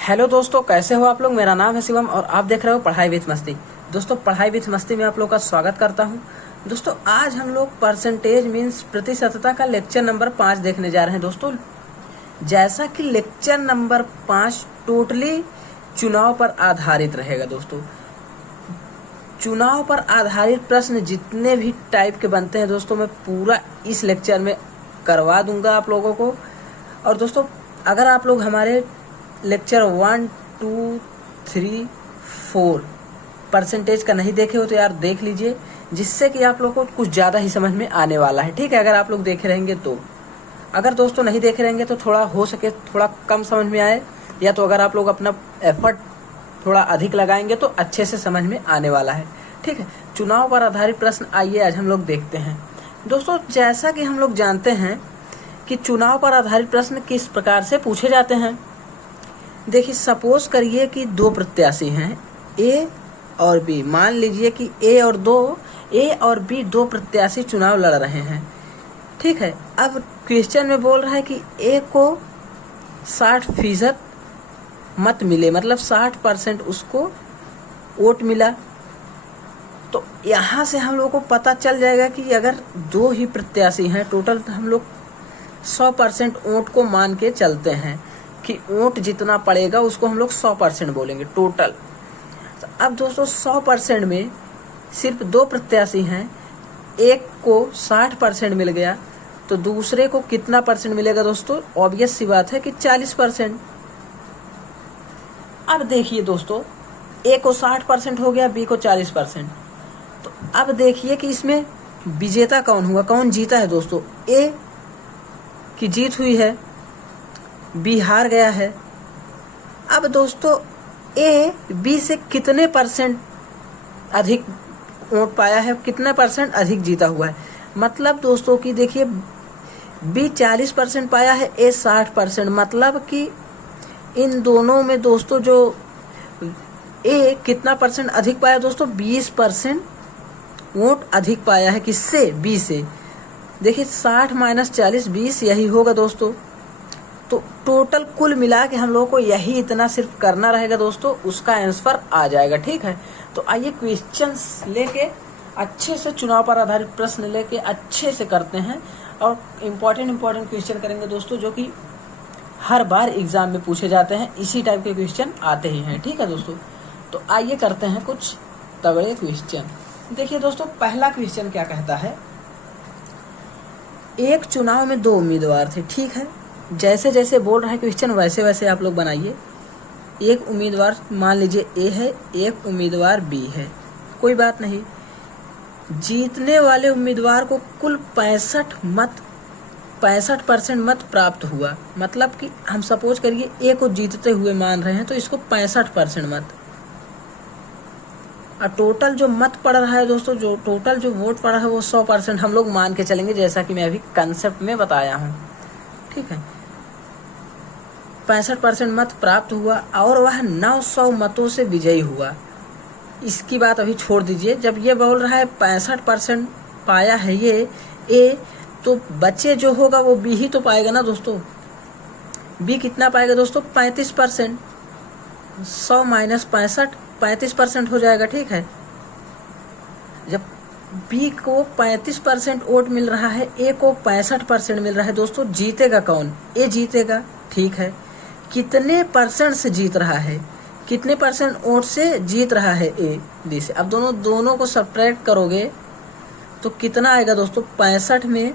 Hello दोस्तों, कैसे हो आप लोग। मेरा नाम है शिवम और आप देख रहे हो पढ़ाई विथ मस्ती। दोस्तों, पढ़ाई विथ मस्ती में आप लोग का स्वागत करता हूं। दोस्तों, आज हम लोग परसेंटेज मीन्स प्रतिशतता का लेक्चर नंबर 5 देखने जा रहे हैं। दोस्तों, जैसा कि लेक्चर नंबर 5 टोटली चुनाव पर आधारित रहेगा। दोस्तों, चुनाव पर आधारित प्रश्न जितने भी टाइप के बनते हैं दोस्तों, मैं पूरा इस लेक्चर में करवा दूंगा आप लोगों को। और दोस्तों, अगर आप लोग हमारे लेक्चर 1, 2, 3, 4 परसेंटेज का नहीं देखे हो तो यार देख लीजिए, जिससे कि आप लोग को कुछ ज़्यादा ही समझ में आने वाला है। ठीक है, अगर आप लोग देखे रहेंगे तो। अगर दोस्तों नहीं देखे रहेंगे तो थोड़ा हो सके थोड़ा कम समझ में आए, या तो अगर आप लोग अपना एफर्ट थोड़ा अधिक लगाएंगे तो अच्छे से समझ में आने वाला है। ठीक है, चुनाव पर आधारित प्रश्न आइए आज हम लोग देखते हैं। दोस्तों, जैसा कि हम लोग जानते हैं कि चुनाव पर आधारित प्रश्न किस प्रकार से पूछे जाते हैं। देखिए, सपोज करिए कि दो प्रत्याशी हैं ए और बी। मान लीजिए कि ए और बी दो प्रत्याशी चुनाव लड़ रहे हैं। ठीक है, अब क्वेश्चन में बोल रहा है कि ए को 60% मत मिले, मतलब 60% उसको वोट मिला। तो यहाँ से हम लोग को पता चल जाएगा कि अगर दो ही प्रत्याशी हैं टोटल, हम लोग 100% वोट को मान के चलते हैं कि वोट जितना पड़ेगा उसको हम लोग 100% बोलेंगे टोटल। अब दोस्तों, 100% में सिर्फ दो प्रत्याशी हैं, एक को 60% मिल गया तो दूसरे को कितना परसेंट मिलेगा दोस्तों। ऑब्वियस सी बात है कि 40%। अब देखिए दोस्तों, ए को 60% हो गया, बी को 40%। तो अब देखिए कि इसमें विजेता कौन हुआ, कौन जीता है दोस्तों। ए की जीत हुई है, बी हार गया है। अब दोस्तों, ए बी से कितने परसेंट अधिक वोट पाया है, कितने परसेंट अधिक जीता हुआ है। मतलब दोस्तों कि देखिए, बी 40% पाया है, ए 60%। मतलब कि इन दोनों में दोस्तों जो ए कितना परसेंट अधिक पाया दोस्तों, 20% वोट अधिक पाया है। किससे, बी से। देखिए, 60 - 40 20 यही होगा दोस्तों। तो टोटल कुल मिला के हम लोगों को यही इतना सिर्फ करना रहेगा दोस्तों, उसका आंसर आ जाएगा। ठीक है, तो आइए क्वेश्चंस लेके अच्छे से, चुनाव पर आधारित प्रश्न लेके अच्छे से करते हैं और इम्पोर्टेंट क्वेश्चन करेंगे दोस्तों, जो कि हर बार एग्जाम में पूछे जाते हैं। इसी टाइप के क्वेश्चन आते ही हैं। ठीक है दोस्तों, तो आइए करते हैं कुछ तगड़े क्वेश्चन। देखिए दोस्तों, पहला क्वेश्चन क्या कहता है। एक चुनाव में दो उम्मीदवार थे। ठीक है, जैसे जैसे बोल रहा है क्वेश्चन वैसे वैसे आप लोग बनाइए। एक उम्मीदवार मान लीजिए ए है, एक उम्मीदवार बी है, कोई बात नहीं। जीतने वाले उम्मीदवार को कुल 65% मत प्राप्त हुआ। मतलब कि हम सपोज करिए ए को जीतते हुए मान रहे हैं तो इसको 65% मत। और टोटल जो मत पड़ रहा है दोस्तों, जो टोटल जो वोट पड़ा है वो 100% हम लोग मान के चलेंगे, जैसा कि मैं अभी कंसेप्ट में बताया हूँ। ठीक है, 65% मत प्राप्त हुआ और वह 900 मतों से विजयी हुआ। इसकी बात अभी छोड़ दीजिए। जब ये बोल रहा है 65% पाया है ये ए, तो बच्चे जो होगा वो बी ही तो पाएगा ना दोस्तों। बी कितना पाएगा दोस्तों, 35%। 100 - 65 35% हो जाएगा। ठीक है, जब बी को 35% वोट मिल रहा है, ए को 65% मिल रहा है दोस्तों, जीतेगा कौन, ए जीतेगा। ठीक है, कितने परसेंट से जीत रहा है, कितने परसेंट वोट से जीत रहा है ए बी से। अब दोनों को सब्ट्रैक्ट करोगे तो कितना आएगा दोस्तों, 65 में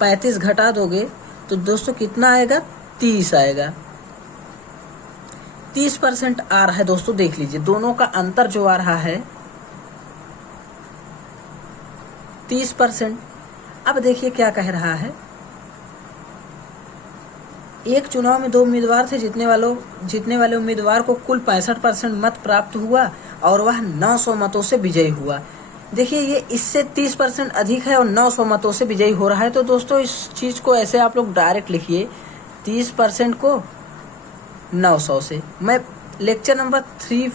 35 घटा दोगे तो दोस्तों कितना आएगा, 30 आएगा। 30% आ रहा है दोस्तों। देख लीजिए, दोनों का अंतर जो आ रहा है 30%। अब देखिए क्या कह रहा है। एक चुनाव में दो उम्मीदवार थे, जीतने वाले उम्मीदवार को कुल 65% मत प्राप्त हुआ और वह 900 मतों से विजयी हुआ। देखिए, ये इससे 30% अधिक है और 900 मतों से विजयी हो रहा है। तो दोस्तों, इस चीज़ को ऐसे आप लोग डायरेक्ट लिखिए, 30% को 900 से। मैं लेक्चर नंबर 3,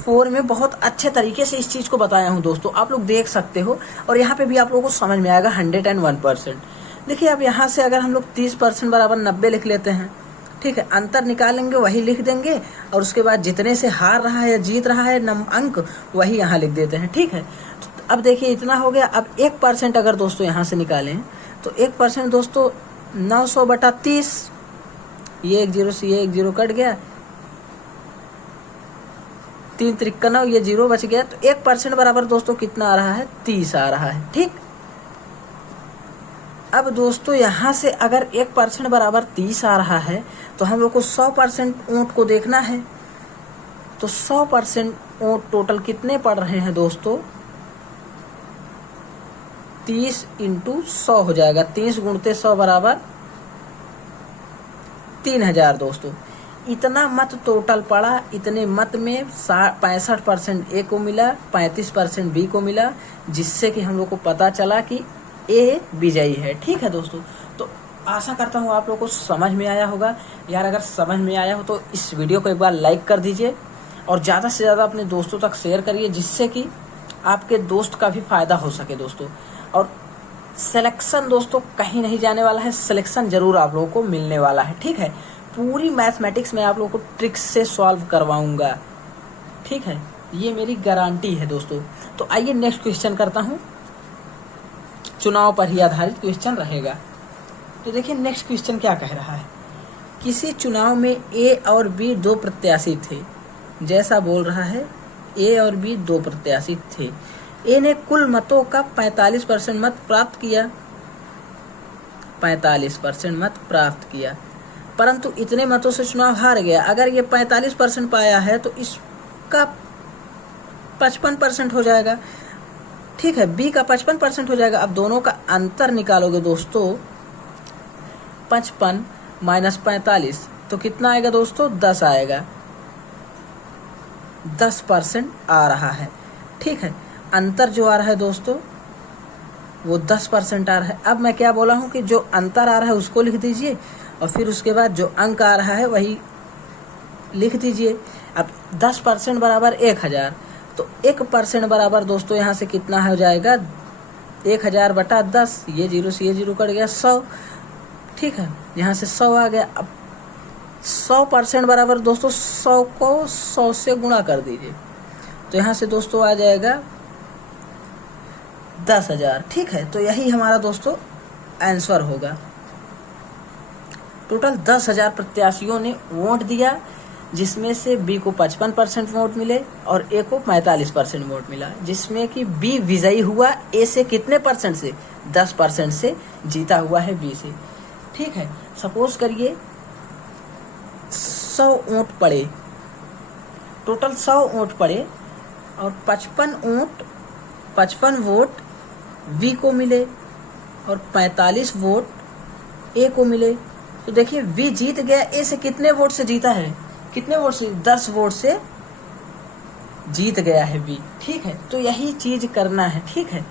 4 में बहुत अच्छे तरीके से इस चीज़ को बताया हूँ दोस्तों, आप लोग देख सकते हो। और यहाँ पे भी आप लोगों को समझ में आएगा 101%। देखिए, अब यहाँ से अगर हम लोग 30% बराबर 90 लिख लेते हैं ठीक है, अंतर निकालेंगे वही लिख देंगे और उसके बाद जितने से हार रहा है या जीत रहा है अंक वही यहाँ लिख देते हैं। ठीक है, तो अब देखिए इतना हो गया। अब 1% अगर दोस्तों यहाँ से निकालें तो 1% दोस्तों 900/30, ये 1 0 से ये 1 0 कट गया, 3 त्रिक 9, ये 0 बच गया। तो 1% बराबर दोस्तों कितना आ रहा है, 30 आ रहा है। ठीक, अब दोस्तों यहाँ से अगर 1% बराबर 30 आ रहा है तो हम लोग को 100% ऊँट को देखना है। तो 100% ऊँट टोटल कितने पड़ रहे हैं दोस्तों, 30 × 100 हो जाएगा। 30 × 100 बराबर 3000 दोस्तों। इतना मत टोटल पड़ा, इतने मत में 65% ए को मिला, 35% बी को मिला, जिससे कि हम लोग को पता चला कि ए विजयी है। ठीक है दोस्तों, तो आशा करता हूँ आप लोग को समझ में आया होगा। यार अगर समझ में आया हो तो इस वीडियो को एक बार लाइक कर दीजिए और ज़्यादा से ज़्यादा अपने दोस्तों तक शेयर करिए, जिससे कि आपके दोस्त का भी फायदा हो सके दोस्तों। और सिलेक्शन दोस्तों कहीं नहीं जाने वाला है, सिलेक्शन जरूर आप लोगों को मिलने वाला है। ठीक है, पूरी मैथमेटिक्स में आप लोगों को ट्रिक्स से सॉल्व करवाऊंगा। ठीक है, ये मेरी गारंटी है दोस्तों। तो आइए नेक्स्ट क्वेश्चन करता हूँ, चुनाव पर ही आधारित क्वेश्चन रहेगा। तो देखिए नेक्स्ट क्वेश्चन क्या कह रहा है, किसी चुनाव में ए और बी 2 प्रत्याशी थे। जैसा बोल रहा है, ए और बी 2 प्रत्याशी थे। ए ने कुल मतों का 45% मत प्राप्त किया, 45% मत प्राप्त किया, परंतु इतने मतों से चुनाव हार गया। अगर ये 45% पाया है तो इसका 55% हो जाएगा। ठीक है, बी का 55% हो जाएगा। अब दोनों का अंतर निकालोगे दोस्तों, 55 - 45 तो कितना आएगा दोस्तों, 10 आएगा। 10% आ रहा है। ठीक है, अंतर जो आ रहा है दोस्तों वो 10% आ रहा है। अब मैं क्या बोला हूँ कि जो अंतर आ रहा है उसको लिख दीजिए और फिर उसके बाद जो अंक आ रहा है वही लिख दीजिए। अब 10% बराबर 1000, तो 1% बराबर दोस्तों यहाँ से कितना हो जाएगा, 1000/10, ये 0 से ये 0 कट गया, 100। ठीक है, यहाँ से 100 आ गया। अब 100% बराबर दोस्तों 100 को 100 से गुणा कर दीजिए, तो यहाँ से दोस्तों आ जाएगा 10,000। ठीक है, तो यही हमारा दोस्तों आंसर होगा। टोटल 10,000 प्रत्याशियों ने वोट दिया, जिसमें से बी को 55% वोट मिले और ए को 45% वोट मिला, जिसमें कि बी विजयी हुआ। ए से कितने परसेंट से, 10% से जीता हुआ है बी से। ठीक है, सपोज करिए 100 वोट पड़े, टोटल 100 वोट पड़े और 55 वोट बी को मिले और 45 वोट ए को मिले। तो देखिए बी जीत गया। ए से कितने वोट से जीता है, कितने वोट से, 10 वोट से जीत गया है बी। ठीक है, तो यही चीज करना है। ठीक है,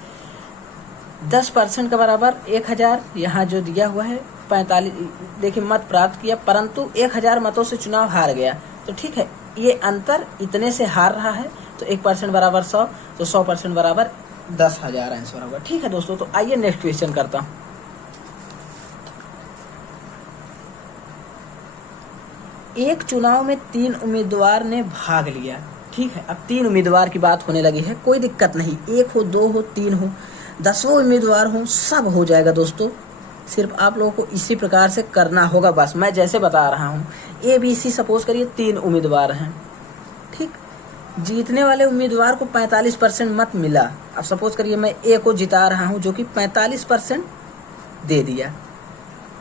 10% का बराबर 1000, यहाँ जो दिया हुआ है 45, देखिए मत प्राप्त किया, परंतु 1000 मतों से चुनाव हार गया। तो ठीक है, ये अंतर इतने से हार रहा है, तो 1% बराबर 100, तो 100% बराबर 10,000 आंसर होगा। ठीक है दोस्तों, तो आइए नेक्स्ट क्वेश्चन करता हूँ। एक चुनाव में 3 उम्मीदवार ने भाग लिया। ठीक है, अब 3 उम्मीदवार की बात होने लगी है, कोई दिक्कत नहीं, 1 हो, 2 हो, 3 हो, 10 उम्मीदवार हो, सब हो जाएगा दोस्तों। सिर्फ आप लोगों को इसी प्रकार से करना होगा, बस मैं जैसे बता रहा हूँ। ए बी सी सपोज करिए 3 उम्मीदवार हैं। ठीक, जीतने वाले उम्मीदवार को 45% मत मिला। अब सपोज करिए मैं ए को जिता रहा हूँ, जो कि 45% दे दिया।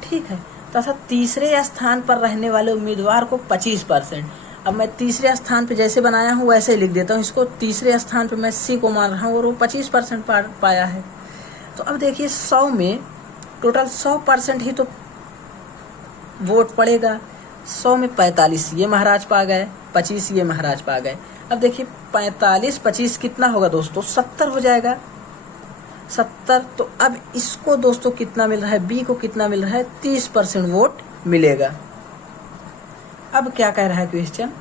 ठीक है, तथा तीसरे स्थान पर रहने वाले उम्मीदवार को 25%। अब मैं तीसरे स्थान पे जैसे बनाया हूँ वैसे ही लिख देता हूँ इसको। तीसरे स्थान पे मैं सी को मान रहा हूँ और वो 25% पाया है। तो अब देखिए 100 में टोटल 100% ही तो वोट पड़ेगा। 100 में 45 ये महाराज पा गए, 25 ये महाराज पा गए। अब देखिए 45 25 कितना होगा दोस्तों, 70 हो जाएगा, 70। तो अब इसको दोस्तों कितना मिल रहा है, बी को कितना मिल रहा है, 30% वोट मिलेगा। अब क्या कह रहा है क्वेश्चन,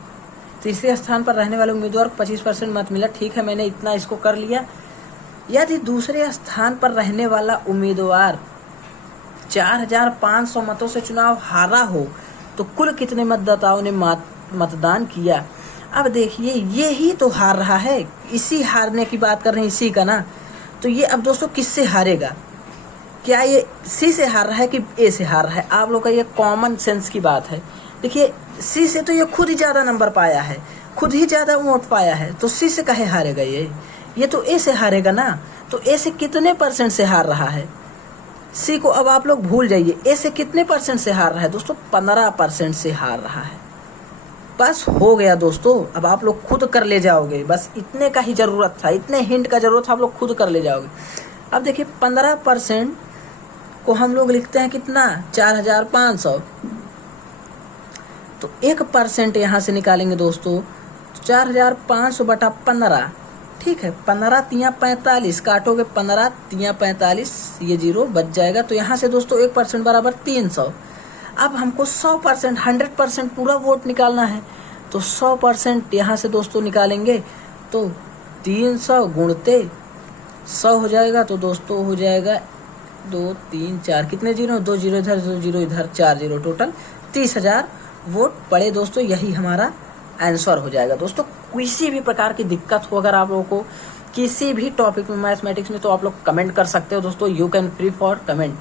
तीसरे स्थान पर रहने वाले उम्मीदवार को 25% मत मिला। ठीक है, मैंने इतना इसको कर लिया। यदि दूसरे स्थान पर रहने वाला उम्मीदवार 4500 मतों से चुनाव हारा हो तो कुल कितने मतदाताओं ने मतदान किया। अब देखिए ये ही तो हार रहा है, इसी हारने की बात कर रहे हैं, इसी का ना। तो ये अब दोस्तों किससे हारेगा, क्या ये सी से हार रहा है कि ए से हार रहा है। आप लोग का ये कॉमन सेंस की बात है। देखिए सी से तो ये खुद ही ज़्यादा नंबर पाया है, खुद ही ज़्यादा वोट पाया है, तो सी से काहे हारेगा ये तो ए से हारेगा ना। तो ए से कितने परसेंट से हार रहा है, सी को अब आप लोग भूल जाइए। ए से कितने परसेंट से हार रहा है दोस्तों, 15% से हार रहा है। बस हो गया दोस्तों, अब आप लोग खुद कर ले जाओगे, बस इतने का ही ज़रूरत था, इतने हिंट का ज़रूरत था, आप लोग खुद कर ले जाओगे। अब देखिए 15% को हम लोग लिखते हैं कितना, 4500। तो 1% यहाँ से निकालेंगे दोस्तों, 4500 बटा 15, ठीक है। 15 तिया 45, काटोगे 15 तिया 45, ये 0 बच जाएगा। तो यहाँ से दोस्तों 1% बराबर 300। अब हमको 100%, 100% पूरा वोट निकालना है, तो 100% यहाँ से दोस्तों निकालेंगे तो 300 गुणते 100 हो जाएगा। तो दोस्तों हो जाएगा 2 3 4, कितने जीरो, 2 जीरो इधर 2 जीरो इधर, 4 जीरो, टोटल 30,000 वोट पड़े दोस्तों। यही हमारा आंसर हो जाएगा दोस्तों। किसी भी प्रकार की दिक्कत हो अगर आप लोगों को किसी भी टॉपिक में मैथमेटिक्स में, तो आप लोग कमेंट कर सकते हो दोस्तों, you can free for comment,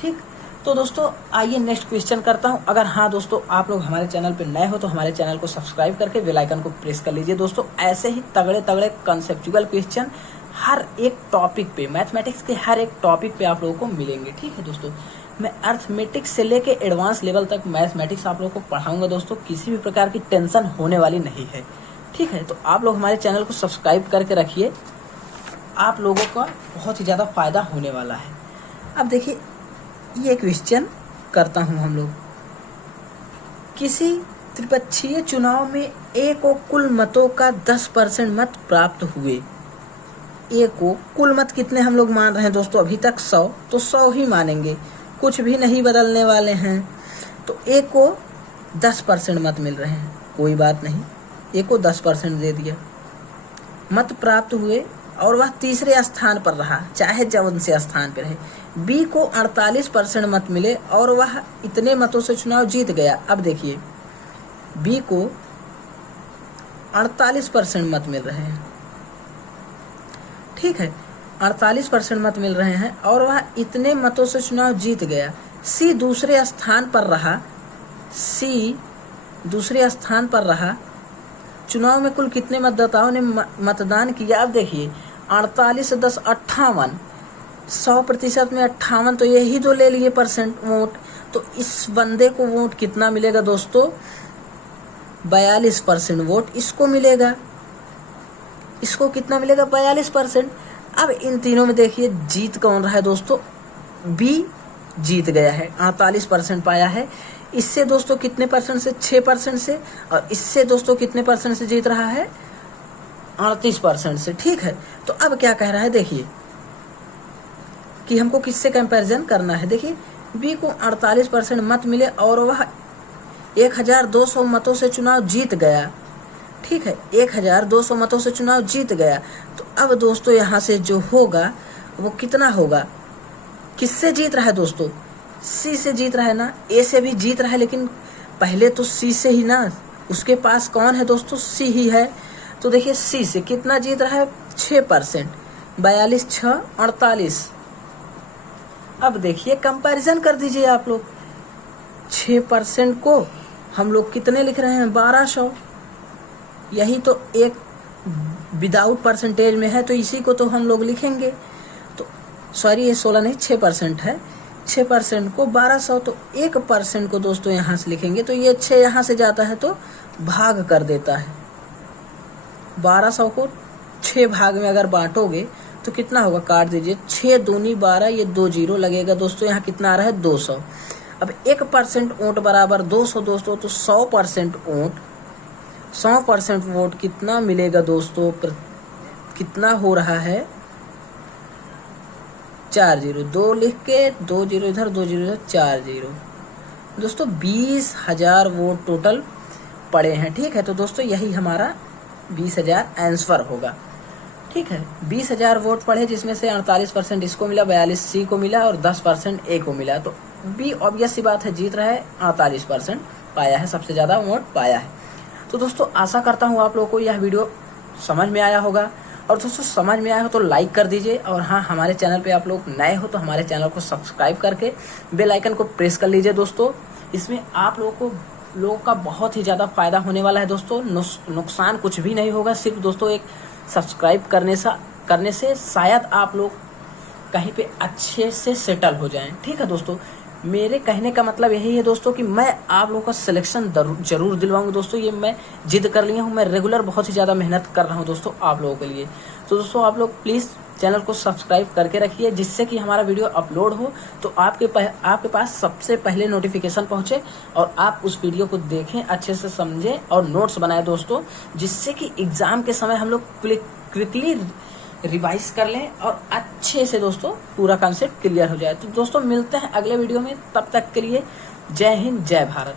ठीक। तो दोस्तों आइए नेक्स्ट क्वेश्चन करता हूं। अगर हाँ दोस्तों आप लोग हमारे चैनल पे नए हो तो हमारे चैनल को सब्सक्राइब करके बेल आइकन को प्रेस कर लीजिए दोस्तों। ऐसे ही तगड़े तगड़े कंसेप्चुअल क्वेश्चन हर एक टॉपिक पे, मैथमेटिक्स के हर एक टॉपिक पे आप लोगों को मिलेंगे, ठीक है दोस्तों। मैं अर्थमेटिक्स से लेके एडवांस लेवल तक मैथमेटिक्स आप लोगों को पढ़ाऊंगा दोस्तों, किसी भी प्रकार की टेंशन होने वाली नहीं है, ठीक है। तो आप लोग हमारे चैनल को सब्सक्राइब करके रखिए, आप लोगों का बहुत ही ज़्यादा फायदा होने वाला है। अब देखिए ये क्वेश्चन करता हूँ हम लोग। किसी त्रिपक्षीय चुनाव में ए को कुल मतों का 10% मत प्राप्त हुए। ए को कुल मत कितने हम लोग मान रहे हैं दोस्तों, अभी तक 100, तो 100 ही मानेंगे, कुछ भी नहीं बदलने वाले हैं। तो ए को 10% मत मिल रहे हैं, कोई बात नहीं, ए को 10% दे दिया। मत प्राप्त हुए और वह तीसरे स्थान पर रहा, चाहे जौन से स्थान पर रहे। बी को 48% मत मिले और वह इतने मतों से चुनाव जीत गया। अब देखिए बी को 48% मत मिल रहे हैं, ठीक है, 48% मत मिल रहे हैं और वह इतने मतों से चुनाव जीत गया। सी दूसरे स्थान पर रहा, सी दूसरे स्थान पर रहा। चुनाव में कुल कितने मतदाताओं ने मतदान किया। अब देखिए 48 10 58, 100% में 58, तो यही तो ले लिए परसेंट वोट। तो इस बंदे को वोट कितना मिलेगा दोस्तों, 42% वोट इसको मिलेगा। इसको कितना मिलेगा, 42%। अब इन तीनों में देखिए जीत कौन रहा है दोस्तों, बी जीत गया है, 48% पाया है। इससे दोस्तों कितने परसेंट से, 6% से, और इससे दोस्तों कितने परसेंट से जीत रहा है, 38% से, ठीक है। तो अब क्या कह रहा है देखिए कि हमको किससे कंपैरिजन करना है। देखिए बी को 48% मत मिले और वह 1200 मतों से चुनाव जीत गया, ठीक है, 1200 मतों से चुनाव जीत गया। तो अब दोस्तों यहाँ से जो होगा वो कितना होगा, किससे जीत रहा है दोस्तों, सी से जीत रहा है ना। ए से भी जीत रहा है लेकिन पहले तो सी से ही ना, उसके पास कौन है दोस्तों, सी ही है। तो देखिए सी से कितना जीत रहा है, 6%, 42 6 48। अब देखिए कंपैरिजन कर दीजिए आप लोग, 6% को हम लोग कितने लिख रहे हैं, 1200। यही तो एक विदाउट परसेंटेज में है, तो इसी को तो हम लोग लिखेंगे। तो सॉरी ये 16 नहीं 6% है, 6% को 1200, तो 1% को दोस्तों यहाँ से लिखेंगे। तो ये 6 यहाँ से जाता है तो भाग कर देता है, 1200 को 6 भाग में अगर बांटोगे तो कितना होगा, काट दीजिए, 6 दूनी 12, ये 2 जीरो लगेगा दोस्तों, यहाँ कितना आ रहा है 200। अब 1% वोट बराबर 200 दोस्तों, तो 100% वोट, 100% वोट कितना मिलेगा दोस्तों, कितना हो रहा है, 4 जीरो, 2 लिख के 2 जीरो इधर 2 जीरो इधर, 4 जीरो दोस्तों, 20,000 वोट टोटल पड़े हैं, ठीक है। तो दोस्तों यही हमारा 20,000 आंसर होगा, ठीक है। 20,000 वोट पड़े जिसमें से 48% इसको मिला, 42 सी को मिला और 10% ए को मिला। तो बी ऑब्वियस सी बात है जीत रहा है, 48% पाया है, सबसे ज़्यादा वोट पाया है। तो दोस्तों आशा करता हूँ आप लोगों को यह वीडियो समझ में आया होगा, और दोस्तों समझ में आया हो तो लाइक कर दीजिए, और हाँ, हमारे चैनल पे आप लोग नए हो तो हमारे चैनल को सब्सक्राइब करके बेल आइकन को प्रेस कर लीजिए। दोस्तों इसमें आप लोगों का बहुत ही ज़्यादा फायदा होने वाला है। दोस्तों नुकसान कुछ भी नहीं होगा, सिर्फ दोस्तों एक सब्सक्राइब करने से शायद आप लोग कहीं पे अच्छे से सेटल हो जाएं। ठीक है दोस्तों, मेरे कहने का मतलब यही है दोस्तों कि मैं आप लोगों का सिलेक्शन जरूर दिलवाऊंगा। दोस्तों ये मैं जिद कर लिया हूँ, मैं रेगुलर बहुत ही ज़्यादा मेहनत कर रहा हूँ दोस्तों आप लोगों के लिए। तो दोस्तों आप लोग प्लीज़ चैनल को सब्सक्राइब करके रखिए, जिससे कि हमारा वीडियो अपलोड हो तो आपके पास सबसे पहले नोटिफिकेशन पहुंचे और आप उस वीडियो को देखें, अच्छे से समझें और नोट्स बनाएं दोस्तों, जिससे कि एग्ज़ाम के समय हम लोग क्विकली रिवाइज कर लें और अच्छे से दोस्तों पूरा कॉन्सेप्ट क्लियर हो जाए। तो दोस्तों मिलते हैं अगले वीडियो में, तब तक के लिए जय हिंद, जय भारत।